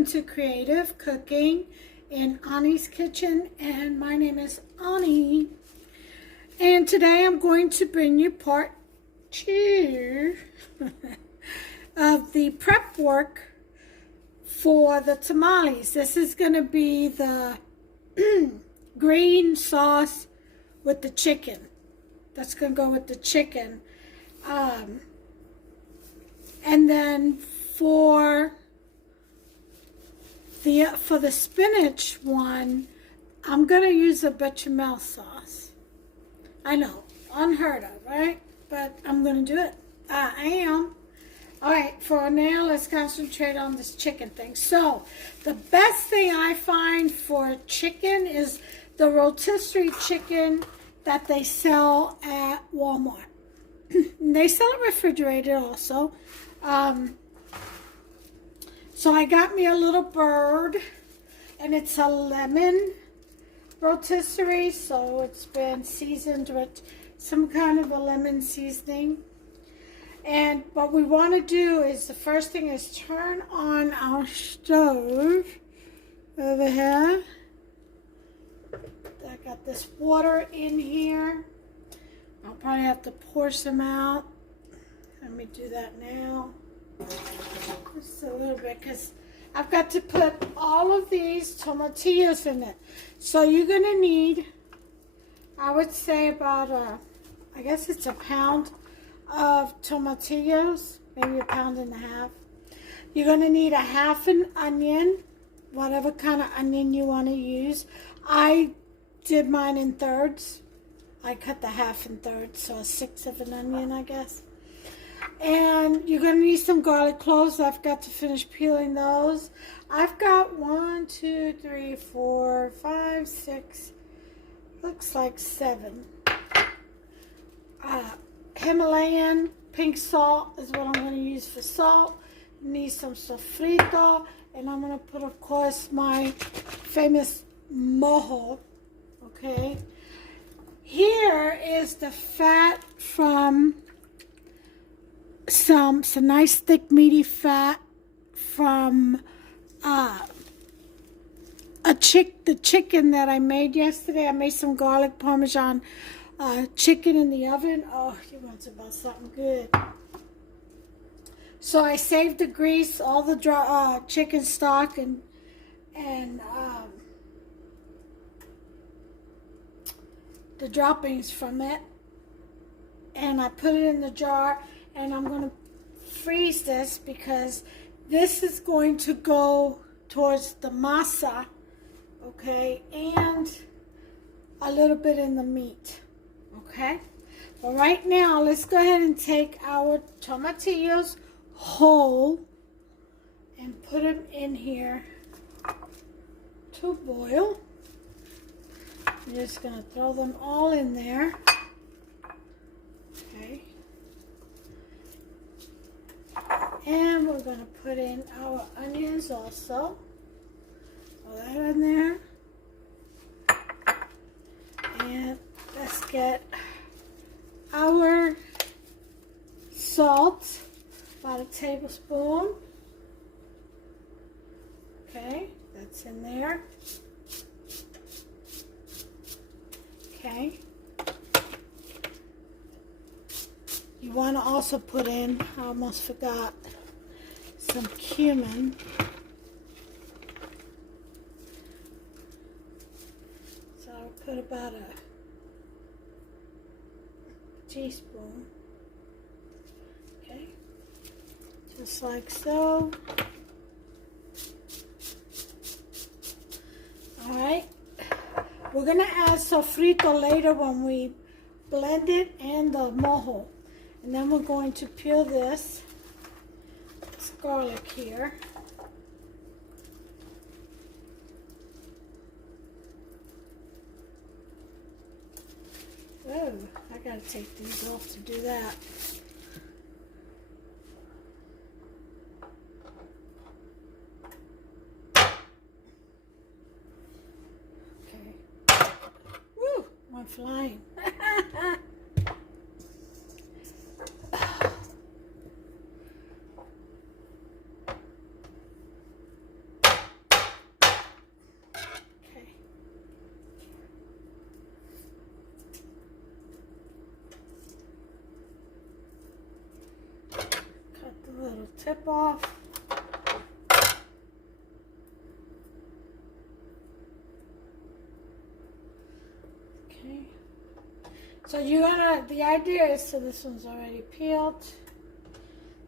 welcome to Creative Cooking in Ani's Kitchen, and my name is Ani. And today I'm going to bring you part 2 of the prep work for the tamales. This is going to be the green sauce with the chicken. That's going to go with the chicken. And then for the spinach one, I'm going to use a bechamel sauce. I know, unheard of, right? But I'm going to do it. I am. All right, for now, let's concentrate on this chicken thing. So, the best thing I find for chicken is the rotisserie chicken that they sell at Walmart. They sell it refrigerated also. So I got me a little bird, and it's a lemon rotisserie, so it's been seasoned with some kind of a lemon seasoning. And what we want to do is, the first thing is turn on our stove over here. I got this water in here. I'll probably have to pour some out. Let me do that now. Just a little bit, because I've got to put all of these tomatillos in it. So you're going to need, I would say about I guess it's a pound of tomatillos, maybe a pound and a half. You're going to need a half an onion, whatever kind of onion you want to use. I did mine in thirds. I cut the half in thirds, so a sixth of an onion, I guess. And you're going to need some garlic cloves. I've got to finish peeling those. I've got 1, 2, 3, 4, 5, 6, looks like 7. Himalayan pink salt is what I'm going to use for salt. Need some sofrito, and I'm going to put, of course, my famous mojo. Okay. Here is the fat from some nice thick meaty fat from the chicken that I made yesterday. I made some garlic parmesan chicken in the oven. Oh, you want about something good. So I saved the grease, all the chicken stock, and the droppings from it, and I put it in the jar, and I'm going to freeze this because this is going to go towards the masa, okay, and a little bit in the meat, okay. But right now, let's go ahead and take our tomatillos whole and put them in here to boil. I'm just going to throw them all in there. Okay. And we're going to put in our onions also. Throw that in there. And let's get our salt, about a tablespoon. Okay, that's in there. Okay. You want to also put in, I almost forgot, some cumin. So I'll put about a teaspoon. Okay. Just like so. All right. We're going to add sofrito later when we blend it and the mojo. And then we're going to peel this garlic here. Oh, I got to take these off to do that. Okay. Woo, I'm flying. tip off. Okay. So the idea is, so this one's already peeled.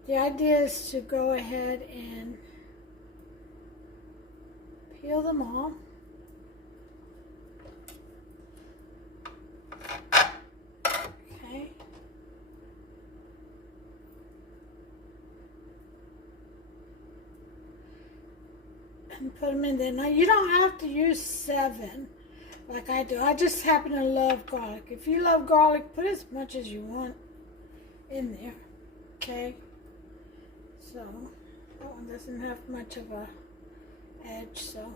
The idea is to go ahead and peel them all. Okay. And put them in there. Now you don't have to use 7 like I do. I just happen to love garlic. If you love garlic, put as much as you want in there. Okay. So that one doesn't have much of a edge, so.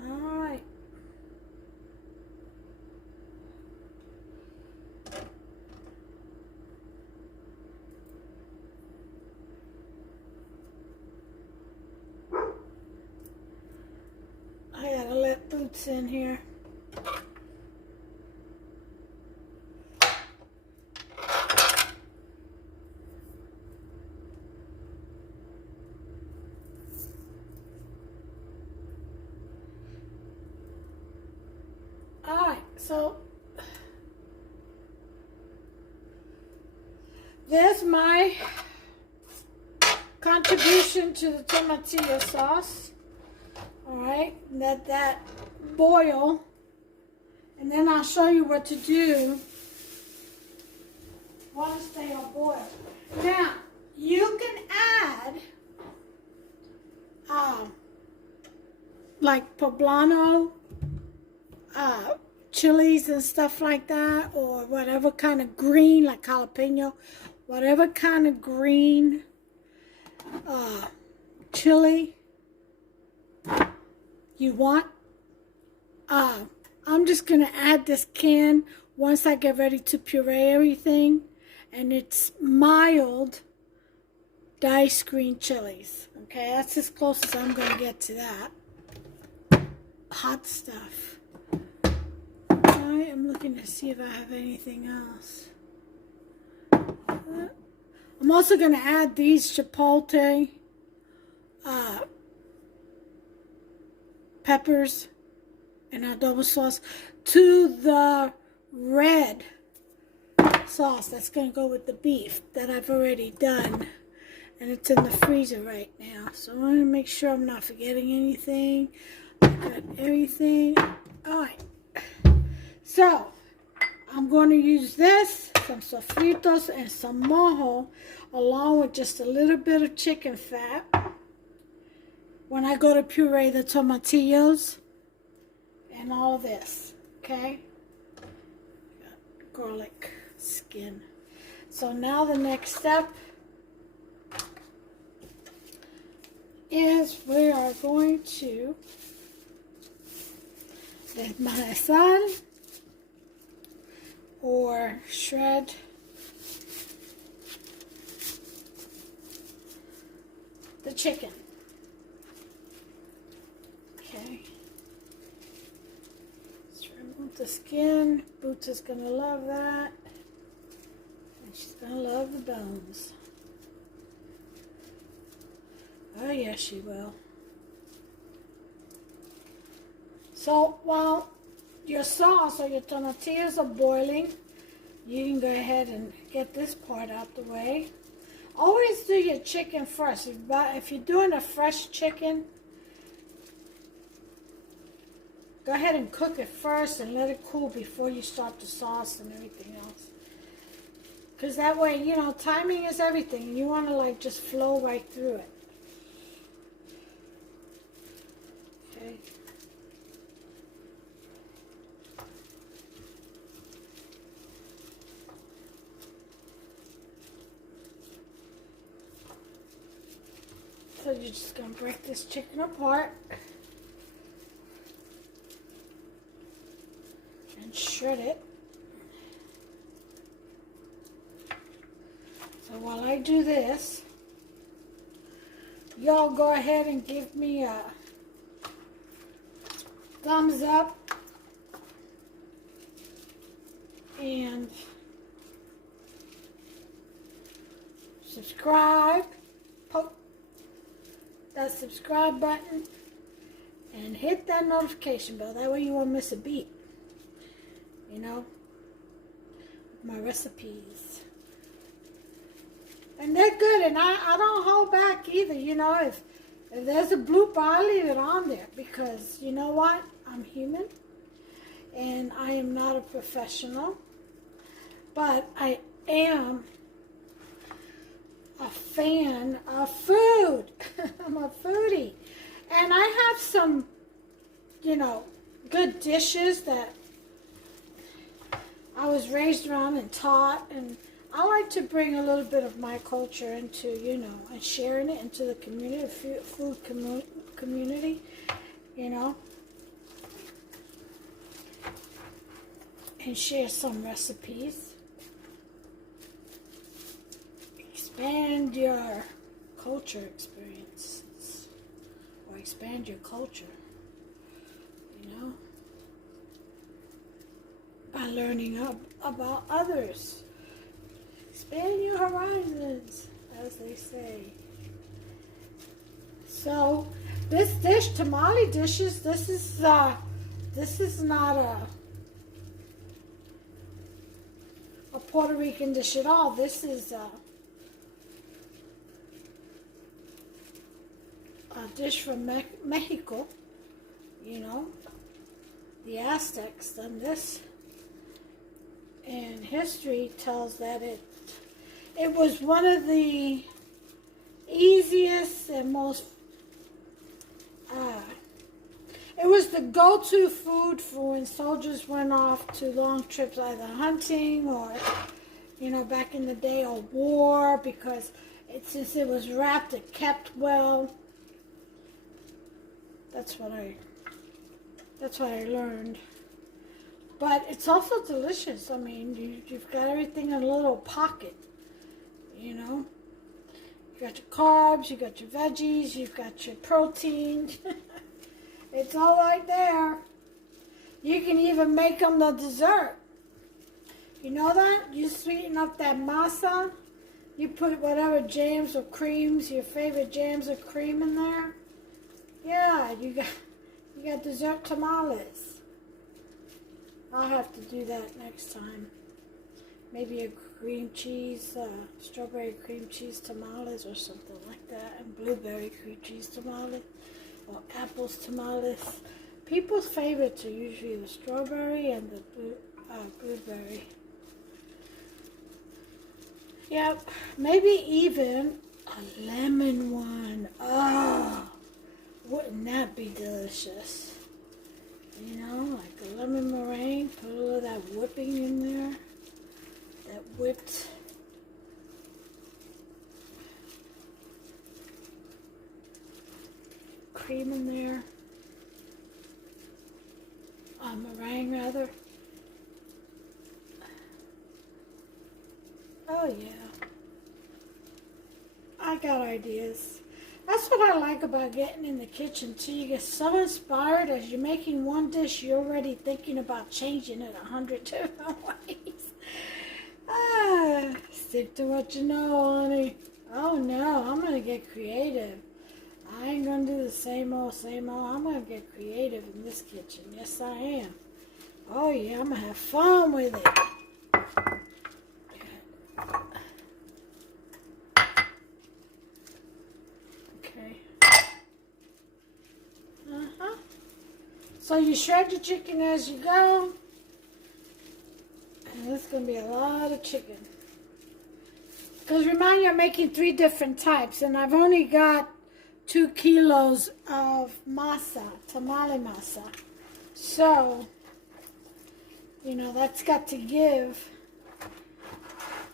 All right. I gotta let Boots in here. Alright, so there's my contribution to the tomatillo sauce. Alright, let that boil, and then I'll show you what to do once they are boiled. Now, you can add like poblano, chilies and stuff like that, or whatever kind of green, like jalapeno, whatever kind of green chili you want. I'm just gonna add this can once I get ready to puree everything, and it's mild diced green chilies. Okay, that's as close as I'm gonna get to that hot stuff. I am looking to see if I have anything else. I'm also gonna add these chipotle peppers and adobo sauce to the red sauce that's going to go with the beef that I've already done, and it's in the freezer right now. So I want to make sure I'm not forgetting anything. I got everything. Alright, so I'm going to use this, some sofritos and some mojo, along with just a little bit of chicken fat when I go to puree the tomatillos and all this, okay? Got garlic skin. So now the next step is we are going to desmanezar or shred the chicken. Okay. Let's remove the skin. Boots is gonna love that. And she's gonna love the bones. Oh yes, she will. So while your sauce or your tomatillos are boiling, you can go ahead and get this part out the way. Always do your chicken first. If you're doing a fresh chicken, go ahead and cook it first and let it cool before you start the sauce and everything else. Because that way, you know, timing is everything. You want to like just flow right through it. Okay. So you're just going to break this chicken apart and shred it. So while I do this, y'all go ahead and give me a thumbs up and subscribe. Poke that subscribe button and hit that notification bell. That way you won't miss a beat. You know, my recipes. And they're good, and I don't hold back either. You know, if there's a blooper, I leave it on there because you know what? I'm human, and I am not a professional, but I am a fan of food. I'm a foodie, and I have some, you know, good dishes that I was raised around and taught, and I like to bring a little bit of my culture into, you know, and sharing it into the community, food community, you know, and share some recipes. Expand your culture experiences, or expand your culture, you know, by learning about others. Expand your horizons, as they say. So, this dish, tamale dishes, this is not a Puerto Rican dish at all. This is a dish from Mexico. You know, the Aztecs done this, and history tells that it was one of the easiest and most it was the go-to food for when soldiers went off to long trips, either hunting or, you know, back in the day, or war, because since it was wrapped, it kept well. That's what I learned. But it's also delicious. I mean, you've got everything in a little pocket, you know. You got your carbs, you got your veggies, you've got your protein. It's all right there. You can even make them the dessert. You know that? You sweeten up that masa. You put whatever jams or creams, your favorite jams or cream in there. Yeah, you got dessert tamales. I'll have to do that next time. Maybe a cream cheese, strawberry cream cheese tamales or something like that, and blueberry cream cheese tamales, or apples tamales. People's favorites are usually the strawberry and the blueberry. Yep, maybe even a lemon one. Oh, wouldn't that be delicious? You know, like a lemon meringue, put a little of that whipping in there. That whipped cream in there. Meringue, rather. Oh, yeah. I got ideas. That's what I like about getting in the kitchen, too. You get so inspired as you're making one dish, you're already thinking about changing it 100 different ways. Stick to what you know, honey. Oh, no, I'm going to get creative. I ain't going to do the same old, same old. I'm going to get creative in this kitchen. Yes, I am. Oh, yeah, I'm going to have fun with it. Okay. So you shred your chicken as you go. And it's going to be a lot of chicken. Because remind you, I'm making 3 different types. And I've only got 2 kilos of masa, tamale masa. So, you know, that's got to give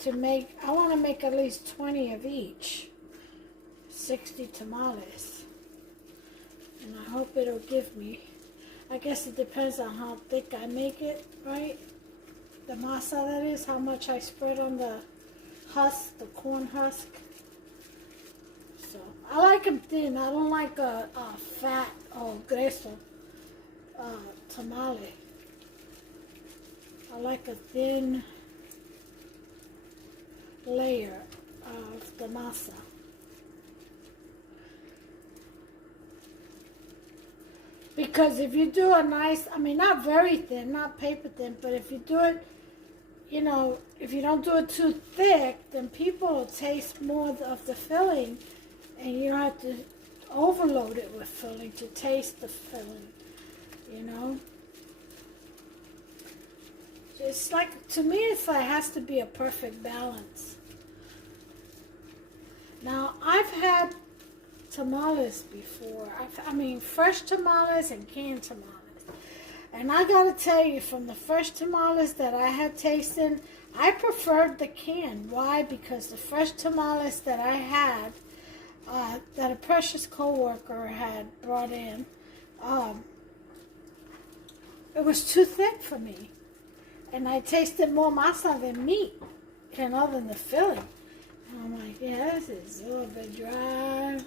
to make, I want to make at least 20 of each. 60 tamales. And I hope it'll give me, I guess it depends on how thick I make it, right? The masa, that is, how much I spread on the husk, the corn husk. grueso. I like them thin. I don't like a fat or grueso tamale. I like a thin layer of the masa. Because if you do a nice, I mean, not very thin, not paper thin, but if you do it, you know, if you don't do it too thick, then people will taste more of the filling, and you don't have to overload it with filling to taste the filling, you know. It's like, to me, it's like, it has to be a perfect balance. Now, I've had tamales before. I mean, fresh tamales and canned tamales. And I gotta tell you, from the fresh tamales that I had tasted, I preferred the canned. Why? Because the fresh tamales that I had, that a precious co-worker had brought in, it was too thick for me. And I tasted more masa than meat, you know, than the filling. And I'm like, yeah, this is a little bit dry.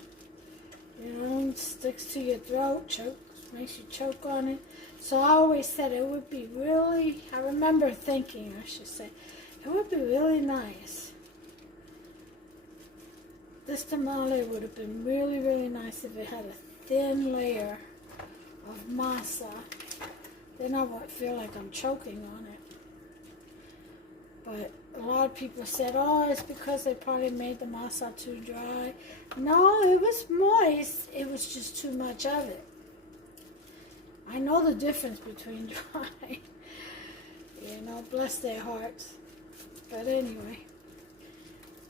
You know, sticks to your throat, chokes, makes you choke on it. So I always said it would be really, I remember thinking, I should say, it would be really nice. This tamale would have been really, really nice if it had a thin layer of masa. Then I wouldn't feel like I'm choking on it. But a lot of people said, oh, it's because they probably made the masa too dry. No, it was moist. It was just too much of it. I know the difference between dry. You know, bless their hearts. But anyway,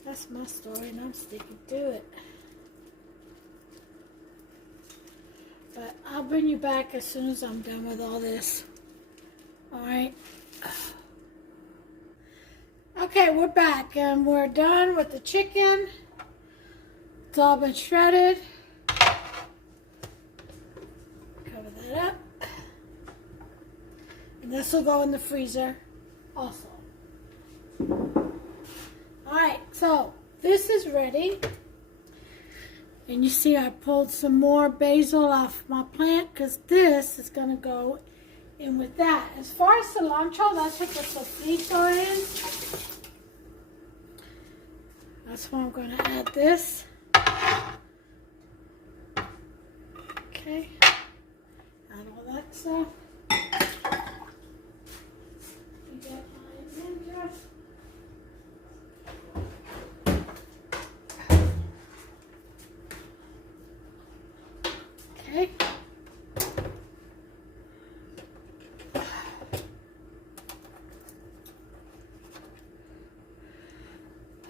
that's my story, and I'm sticking to it. But I'll bring you back as soon as I'm done with all this. All right. Okay, we're back, and we're done with the chicken. It's all been shredded. Cover that up. And this will go in the freezer also. Alright, so this is ready. And you see I pulled some more basil off my plant because this is going to go in with that. As far as cilantro, that's what the sofrito is. That's why I'm going to add this. Okay. Add all that stuff. You get my ginger. Okay.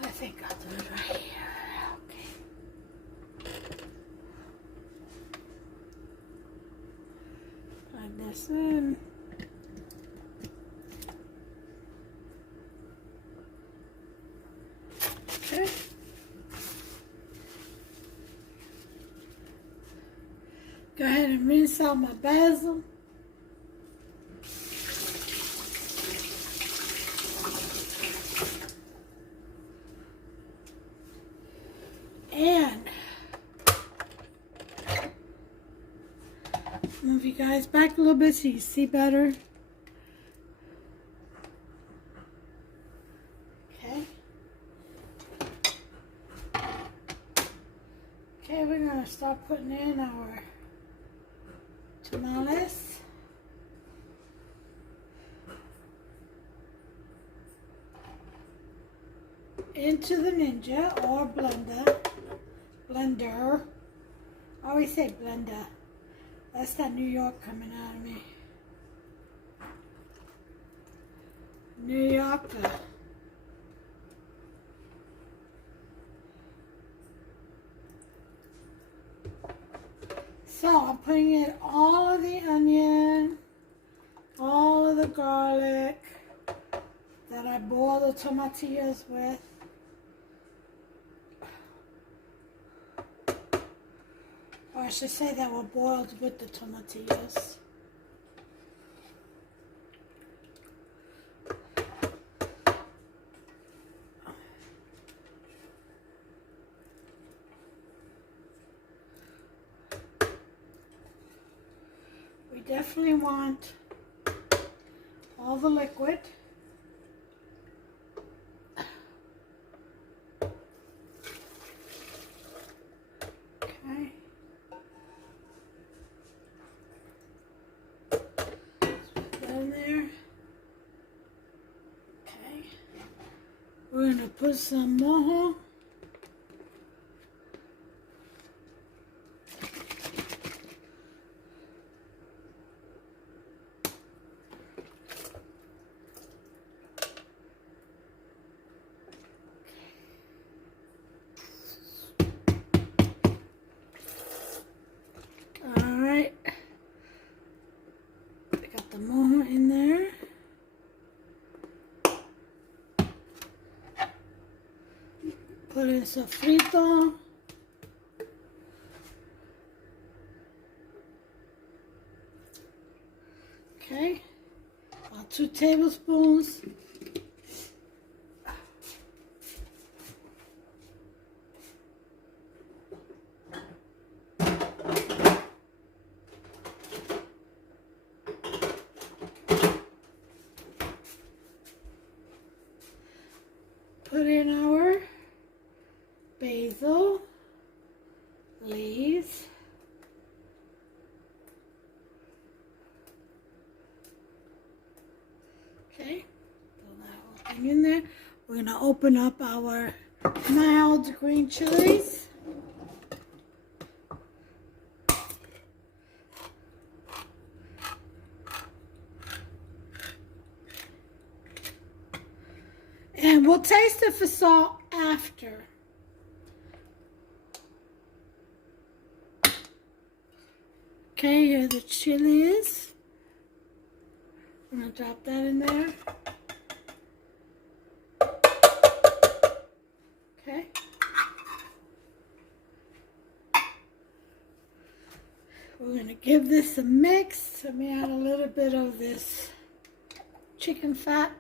I think I'll do it right here. Okay. Plug this in. Okay. Go ahead and rinse out my basil. And move you guys back a little bit so you see better. Okay. Okay, we're going to start putting in our tamales. Into the Ninja or blender. I always say blender. That's that New York coming out of me. New Yorker. So I'm putting in all of the onion, all of the garlic that I boil the tomatillos with. Or I should say that were boiled with the tomatillos. definitely want all the liquid. Okay. Let's put that in there. Okay. We're gonna put some mojo. Alright. I got the mojo in there. Put in sofrito. Okay, about 2 tablespoons. Put in our basil leaves. Okay, throw that whole thing in there. We're gonna open up our mild green chilies. And we'll taste it for salt after. Okay, here the chili is. I'm gonna drop that in there. Okay. We're gonna give this a mix. Let me add a little bit of this chicken fat.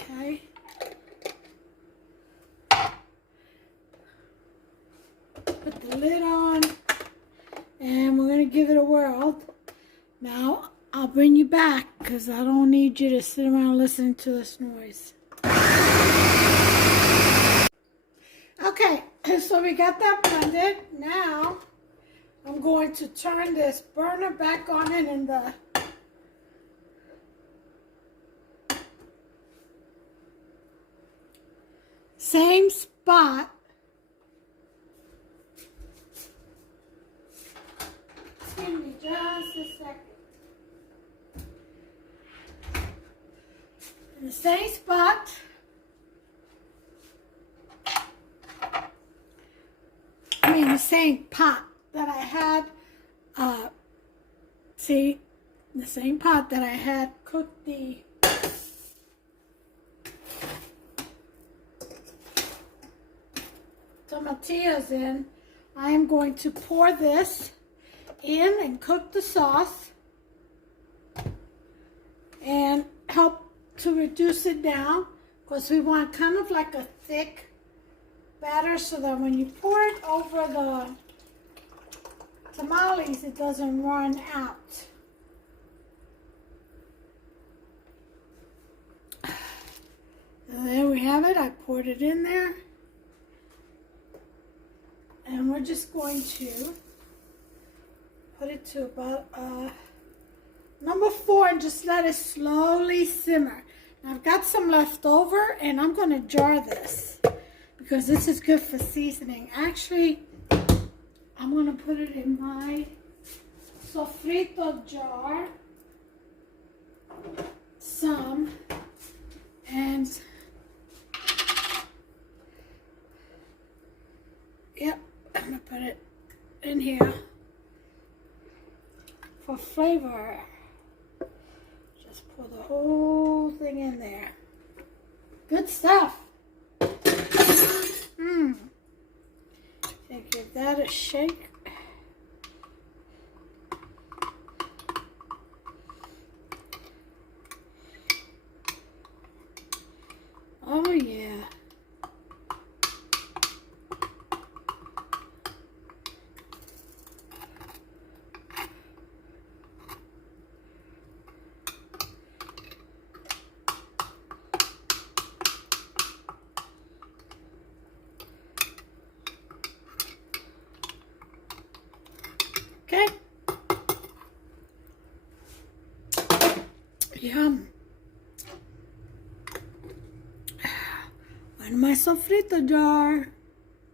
Okay. Put the lid on, and we're gonna give it a whirl. Now, I'll bring you back because I don't need you to sit around listening to this noise. Okay, so we got that blended. Now, I'm going to turn this burner back on it in the same spot. Excuse me just a second. In the same spot. I mean the same pot that I had, see, the same pot that I had cooked the tomatillos in. I am going to pour this in and cook the sauce and help to reduce it down because we want kind of like a thick batter so that when you pour it over the tamales, it doesn't run out. And there we have it. I poured it in there. And we're just going to put it to about number 4 and just let it slowly simmer. Now I've got some left over and I'm going to jar this because this is good for seasoning. Actually, I'm going to put it in my sofrito jar. Some. And yep, I'm going to put it in here for flavor. Just pour the whole thing in there. Good stuff. And give that a shake. Oh yeah. in my sofrito jar.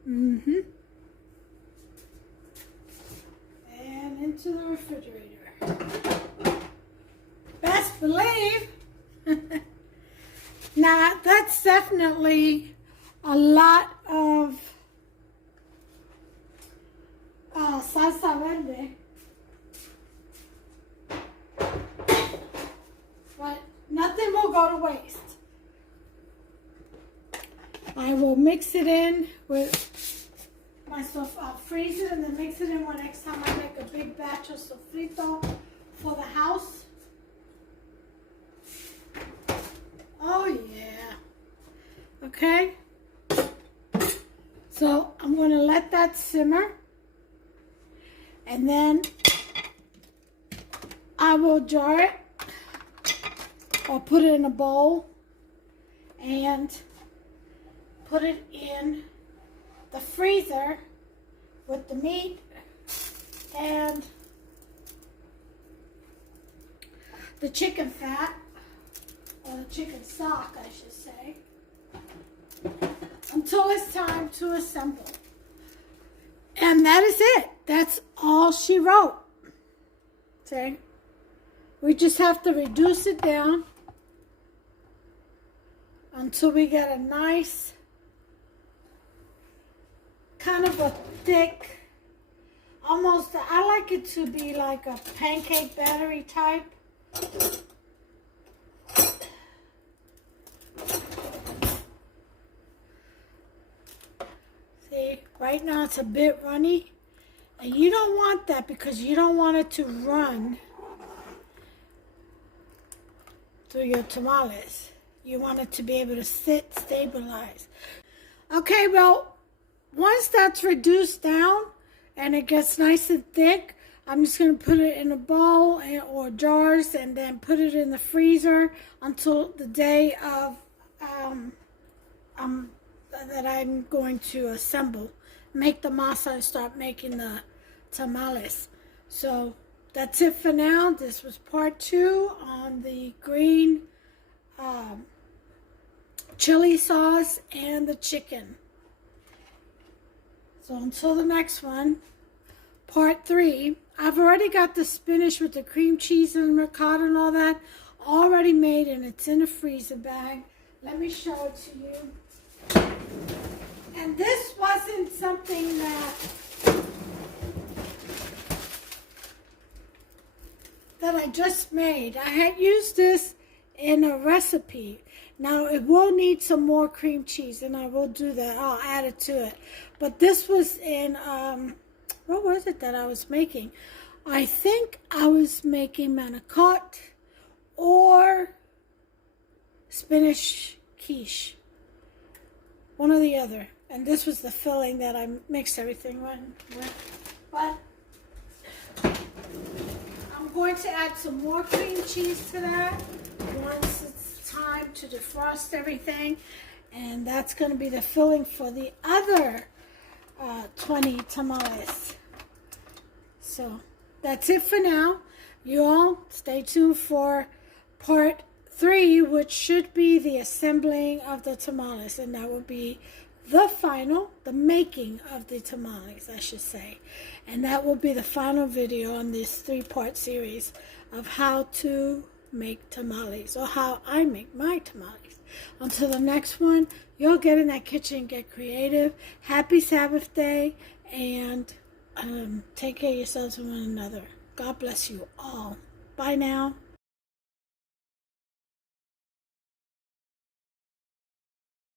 And into the refrigerator. Best believe. Now, that's definitely a lot of salsa verde. But nothing will go to waste. I will mix it in with my I'll freeze it and then mix it in when next time I make a big batch of sofrito for the house. Oh yeah. Okay. So I'm going to let that simmer. And then I will jar it or put it in a bowl and put it in the freezer with the meat and the chicken fat, or the chicken stock, I should say, until it's time to assemble. And that is it. That's all she wrote. See? We just have to reduce it down until we get a nice, kind of a thick, almost, I like it to be like a pancake battery type. See, right now it's a bit runny. And you don't want that because you don't want it to run through your tamales. You want it to be able to sit, stabilize. Okay, well, once that's reduced down and it gets nice and thick, I'm just going to put it in a bowl or jars and then put it in the freezer until the day of that I'm going to assemble, make the masa and start making the tamales. So that's it for now. This was part 2 on the green chili sauce and the chicken. So until the next one, part 3, I've already got the spinach with the cream cheese and ricotta and all that already made, and it's in a freezer bag. Let me show it to you. And this wasn't something that I just made. I had used this in a recipe. Now it will need some more cream cheese, and I will do that. I'll add it to it. But this was in, what was it that I was making? I think I was making manicotti or spinach quiche. One or the other. And this was the filling that I mixed everything with. But I'm going to add some more cream cheese to that once it's time to defrost everything. And that's going to be the filling for the other 20 tamales. So that's it for now. You all stay tuned for part 3, which should be the assembling of the tamales, and that will be the final, the making of the tamales, I should say. And that will be the final video on this 3-part series of how to make tamales, or how I make my tamales. Until the next one, you'll get in that kitchen, get creative. Happy Sabbath day, and take care of yourselves and one another. God bless you all. Bye now.